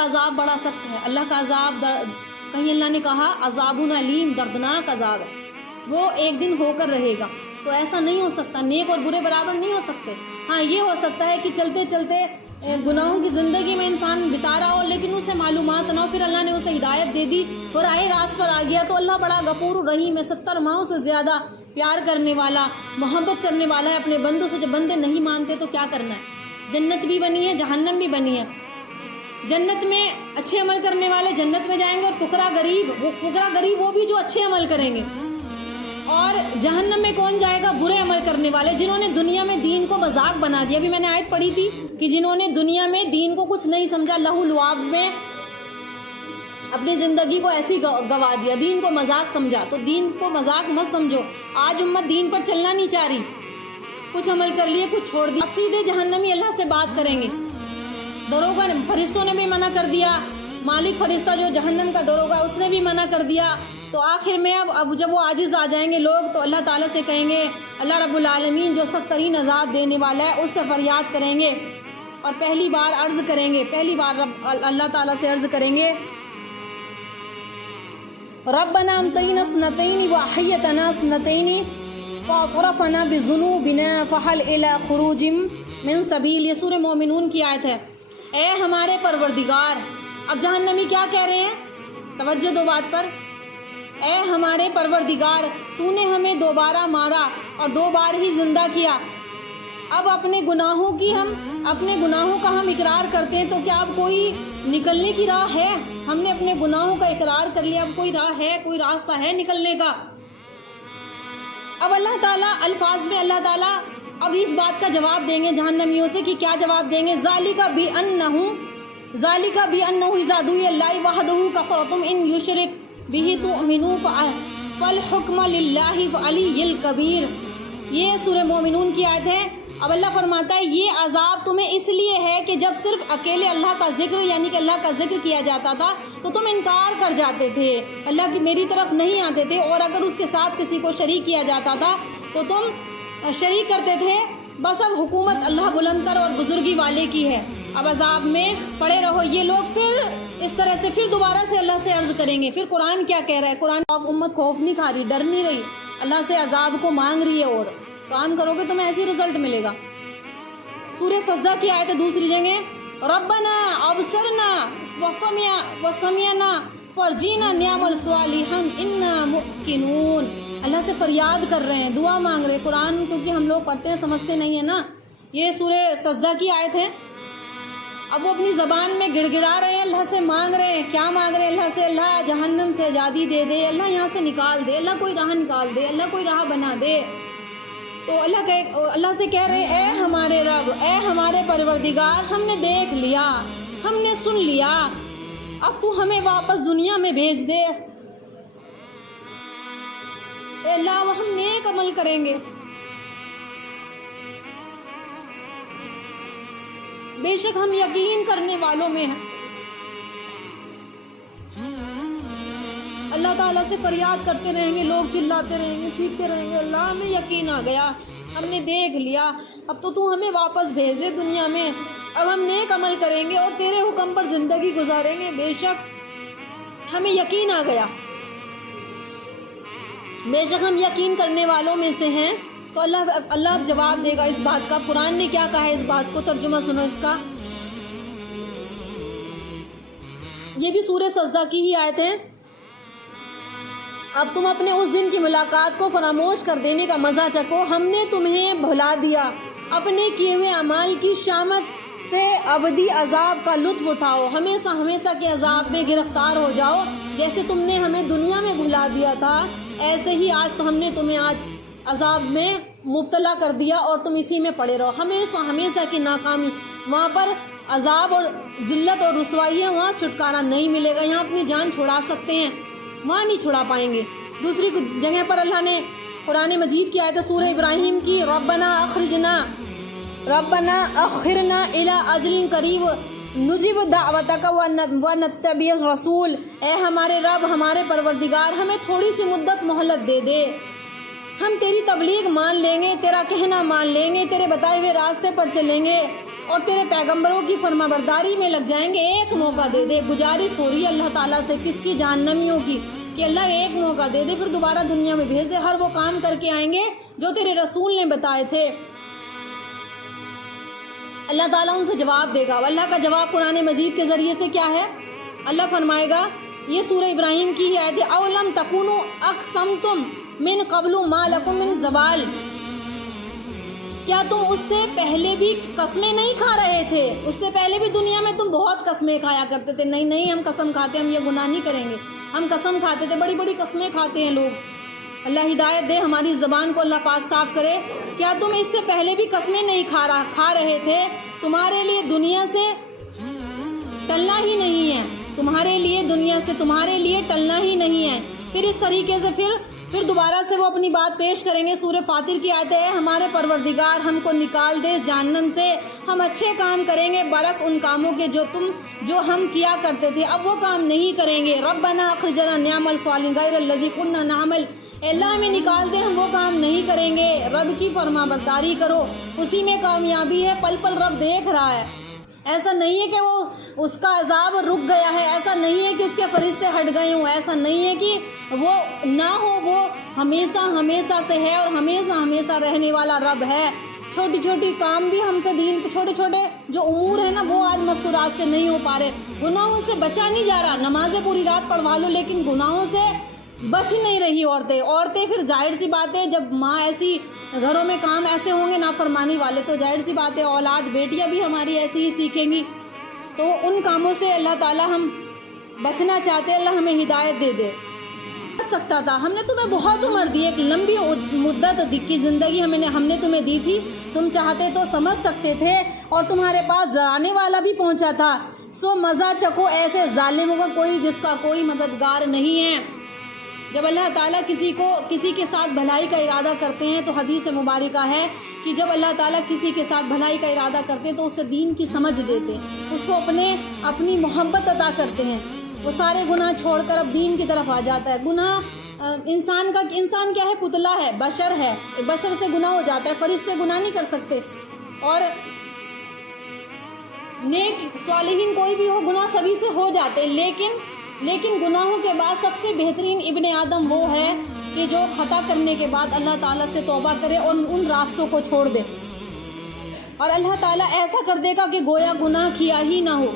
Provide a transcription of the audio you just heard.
کا عذاب بڑا سخت ہے. اللہ کا عذاب کہیں اللہ نے کہا عذاب علیم، دردناک عذاب ہے، وہ ایک دن ہو کر رہے گا. تو ایسا نہیں ہو سکتا، نیک اور برے برابر نہیں ہو سکتے. ہاں یہ ہو سکتا ہے کہ چلتے چلتے گناہوں کی زندگی میں انسان بتا رہا ہو لیکن اسے معلومات نہ ہو، پھر اللہ نے اسے ہدایت دے دی اور راہ راست پر آ گیا، تو اللہ بڑا غفور الرحیم ہے، 70 ماہوں سے زیادہ پیار کرنے والا، محبت کرنے والا ہے اپنے بندوں سے. جب بندے نہیں مانتے تو کیا کرنا ہے؟ جنت بھی بنی ہے، جہنم بھی بنی ہے. جنت میں اچھے عمل کرنے والے جنت میں جائیں گے، اور فقراء غریب وہ بھی جو اچھے عمل کریں گے. اور جہنم میں کون جائے گا؟ برے عمل کرنے والے، جنہوں نے دنیا میں دین کو مذاق بنا دیا. ابھی میں نے آیت پڑھی تھی کہ جنہوں نے دنیا میں دین کو کچھ نہیں سمجھا، لہو لعاب میں اپنی زندگی کو ایسی گوا دیا، دین کو مذاق سمجھا. تو دین کو مذاق مت سمجھو. آج امت دین پر چلنا نہیں چاہ رہی، کچھ عمل کر لیے کچھ چھوڑ دیا، اب سیدھے جہنمی اللہ سے بات کریں گے. دروغہ فرشتوں نے بھی منع کر دیا، مالک فرشتہ جو جہنم کا دروغہ اس نے بھی منع کر دیا. تو آخر میں اب جب وہ عاجز آ جائیں گے لوگ تو اللہ تعالیٰ سے کہیں گے، اللہ رب العالمین جو سخت ترین عذاب دینے والا ہے اس سے فریاد کریں گے، اور پہلی بار اللہ تعالیٰ سے عرض کریں گے ربنا امتینا اثنتین واحیتنا اثنتین فاعترفنا بذنوبنا فهل الى خروج من سبیل. یہ سورہ مومنون کی آیت ہے. اے ہمارے پروردگار، اب جہنمی کیا کہہ رہے ہیں؟ توجہ دو بات پر. اے ہمارے پروردگار، تو نے ہمیں دوبارہ مارا اور 2 بار ہی زندہ کیا. اب اپنے گناہوں کا ہم اقرار کرتے ہیں، تو کیا اب کوئی نکلنے کی راہ ہے؟ ہم نے اپنے گناہوں کا اقرار کر لیا، اب کوئی راہ ہے، کوئی راستہ ہے نکلنے کا؟ اب اللہ تعالیٰ الفاظ میں اللہ تعالیٰ اب اس بات کا جواب دیں گے جہنمیوں سے کہ کیا جواب دیں گے؟ ذالک بأنہ اذا دعی اللہ وحدہ کفرتم ان یشرک بہ تؤمنوا فالحکم للہ العلی الکبیر. یہ سورہ مومنون کی آیت ہے. اب اللہ فرماتا ہے یہ عذاب تمہیں اس لیے ہے کہ جب صرف اکیلے اللہ کا ذکر یعنی کہ اللہ کا ذکر کیا جاتا تھا تو تم انکار کر جاتے تھے، اللہ کی میری طرف نہیں آتے تھے، اور اگر اس کے ساتھ کسی کو شریک کیا جاتا تھا تو تم شریک کرتے تھے. بس اب حکومت اللہ بلند تر اور بزرگی والے کی ہے، اب عذاب میں پڑے رہو. یہ لوگ پھر اس طرح سے پھر دوبارہ سے اللہ سے عرض کریں گے. پھر قرآن کیا کہہ رہا ہے؟ قرآن امت خوف نہیں کھا رہی، ڈر نہیں رہی، اللہ سے عذاب کو مانگ رہی ہے، اور کام کرو گے تمہیں ایسی رزلٹ ملے گا. سورہ سجدہ کی آیت دوسری جگہ ربنا ابصرنا وسمعنا فرجینا نعمل صالحا انا موقنون. اللہ سے فریاد کر رہے ہیں، دعا مانگ رہے ہیں. قرآن کیونکہ ہم لوگ پڑھتے ہیں سمجھتے نہیں ہیں نا. یہ سورہ سجدہ کی آیت ہے. اب وہ اپنی زبان میں گڑ گڑا رہے ہیں، اللہ سے مانگ رہے ہیں. کیا مانگ رہے ہیں اللہ سے؟ اللہ جہنم سے آزادی دے دے، اللہ یہاں سے نکال دے، اللہ کوئی راہ نکال دے، اللہ کوئی راہ بنا دے. تو اللہ سے کہہ رہے اے ہمارے رب، اے ہمارے پروردگار، ہم نے دیکھ لیا، ہم نے سن لیا، اب تو ہمیں واپس دنیا میں بھیج دے. اے اللہ وہ ہم نیک عمل کریں گے، بے شک ہم یقین کرنے والوں میں ہیں. اللہ تعالیٰ سے فریاد کرتے رہیں گے، لوگ چلاتے رہیں گے، چیختے رہیں گے، اللہ ہمیں یقین آ گیا، ہم نے دیکھ لیا، اب تو ہمیں واپس بھیج دے دنیا میں، اب ہم نیک عمل کریں گے اور تیرے حکم پر زندگی گزاریں گے، بے شک ہمیں یقین آ گیا، بے شک ہم یقین کرنے والوں میں سے ہیں. تو اللہ جواب دے گا اس بات کا. قرآن نے کیا کہا ہے اس بات کو؟ ترجمہ سنو اس کا. یہ بھی سورہ سجدہ کی ہی آیت ہے. اب تم اپنے اس دن کی ملاقات کو فراموش کر دینے کا مزہ چکو، ہم نے تمہیں بھلا دیا، اپنے کیے ہوئے اعمال کی شامت سے ابدی عذاب کا لطف اٹھاؤ، ہمیشہ ہمیشہ کے عذاب میں گرفتار ہو جاؤ. جیسے تم نے ہمیں دنیا میں بھلا دیا تھا ایسے ہی آج تو ہم نے تمہیں آج عذاب میں مبتلا کر دیا اور تم اسی میں پڑے رہو، ہمیشہ ہمیشہ کی ناکامی. وہاں پر عذاب اور ذلت اور رسوائی ہے، وہاں چھٹکارا نہیں ملے گا. یہاں اپنی جان چھڑا سکتے ہیں، وہاں نہیں چھڑا پائیں گے. دوسری جگہ پر اللہ نے قرآن مجید کی آیت ہے سورہ ابراہیم کی ربنا اخرنا الی اجل قریب نجیب دعوتک ونتبع الرسول. اے ہمارے رب، ہمارے پروردگار، ہمیں تھوڑی سی مدت مہلت دے دے، ہم تیری تبلیغ مان لیں گے، تیرا کہنا مان لیں گے، تیرے بتائے ہوئے راستے پر چلیں گے اور تیرے پیغمبروں کی فرما برداری میں لگ جائیں گے، ایک موقع دے دے۔ گزارش ہو رہی ہے اللہ تعالیٰ سے، کس کی؟ جہنمیوں کی، کہ اللہ ایک موقع دے دے، پھر دوبارہ دنیا میں بھیج دے، ہر وہ کام کر کے آئیں گے جو تیرے رسول نے بتائے تھے۔ اللہ تعالیٰ ان سے جواب دے گا۔ اللہ کا جواب قرآن مجید کے ذریعے سے کیا ہے؟ اللہ فرمائے گا، یہ سورہ ابراہیم کی ہی آیت ہے، اولم تکونوا اقسمتم من قبل ما لکم من زوال، کیا تم اس سے پہلے بھی قسمیں نہیں کھا رہے تھے؟ اس سے پہلے بھی دنیا میں تم بہت قسمیں کھایا کرتے تھے، نہیں ہم قسم کھاتے، ہم یہ گناہ نہیں کریں گے، ہم قسم کھاتے تھے، بڑی بڑی قسمیں کھاتے ہیں لوگ۔ اللہ ہدایت دے، ہماری زبان کو اللہ پاک صاف کرے۔ کیا تم اس سے پہلے بھی قسمیں نہیں کھا رہے تھے؟ تمہارے لیے دنیا سے ٹلنا ہی نہیں ہے، تمہارے لیے دنیا سے تمہارے لیے ٹلنا ہی نہیں ہے۔ پھر اس طریقے سے پھر دوبارہ سے وہ اپنی بات پیش کریں گے۔ سورہ فاطر کی آیت ہے، ہمارے پروردگار ہم کو نکال دے جہنم سے، ہم اچھے کام کریں گے برعکس ان کاموں کے جو ہم کیا کرتے تھے، اب وہ کام نہیں کریں گے۔ ربنا اخرجنا نعمل صالحا غیر الذی کنا نعمل، اللہ ہمیں نکال دے، ہم وہ کام نہیں کریں گے۔ رب کی فرما برداری کرو، اسی میں کامیابی ہے، پل پل رب دیکھ رہا ہے۔ ایسا نہیں ہے کہ وہ اس کا عذاب رک گیا ہے، ایسا نہیں ہے کہ اس کے فرشتے ہٹ گئے ہوں، ایسا نہیں ہے کہ وہ نہ ہو، وہ ہمیشہ سے ہے اور ہمیشہ رہنے والا رب ہے۔ چھوٹی چھوٹی کام بھی ہم سے دین کے چھوٹے جو امور ہیں نا، وہ آج مستورات سے نہیں ہو پا رہے، گناہوں سے بچا نہیں جا رہا۔ نمازیں پوری رات پڑھوا لو لیکن گناہوں سے بچ نہیں رہی عورتیں پھر ظاہر سی بات ہے، جب ماں ایسی گھروں میں کام ایسے ہوں گے نافرمانی والے، تو ظاہر سی بات ہے اولاد بیٹیاں بھی ہماری ایسی ہی سیکھیں گی۔ تو ان کاموں سے اللہ تعالیٰ ہم بچنا چاہتے، اللہ ہمیں ہدایت دے دے۔ سکتا تھا، ہم نے تمہیں بہت عمر دی، ایک لمبی مدت کی زندگی ہم نے تمہیں دی تھی، تم چاہتے تو سمجھ سکتے تھے، اور تمہارے پاس ڈرانے والا بھی پہنچا تھا، سو مزہ چکو ایسے ظالموں کا کوئی جس کا کوئی مددگار نہیں ہے۔ جب اللہ تعالیٰ کسی کے ساتھ بھلائی کا ارادہ کرتے ہیں تو حدیث مبارکہ ہے کہ جب اللہ تعالیٰ کسی کے ساتھ بھلائی کا ارادہ کرتے ہیں تو اسے دین کی سمجھ دیتے ہیں، اس کو اپنی محبت عطا کرتے ہیں، وہ سارے گناہ چھوڑ کر اب دین کی طرف آ جاتا ہے۔ گناہ انسان کیا ہے؟ پتلا ہے، بشر ہے، بشر سے گناہ ہو جاتا ہے، فرشتے گناہ نہیں کر سکتے، اور نیک صالحین کوئی بھی ہو گناہ سبھی سے ہو جاتے ہیں، لیکن گناہوں کے بعد سب سے بہترین ابن آدم وہ ہے کہ جو خطا کرنے کے بعد اللہ تعالیٰ سے توبہ کرے اور ان راستوں کو چھوڑ دے، اور اللہ تعالیٰ ایسا کر دے گا کہ گویا گناہ کیا ہی نہ ہو۔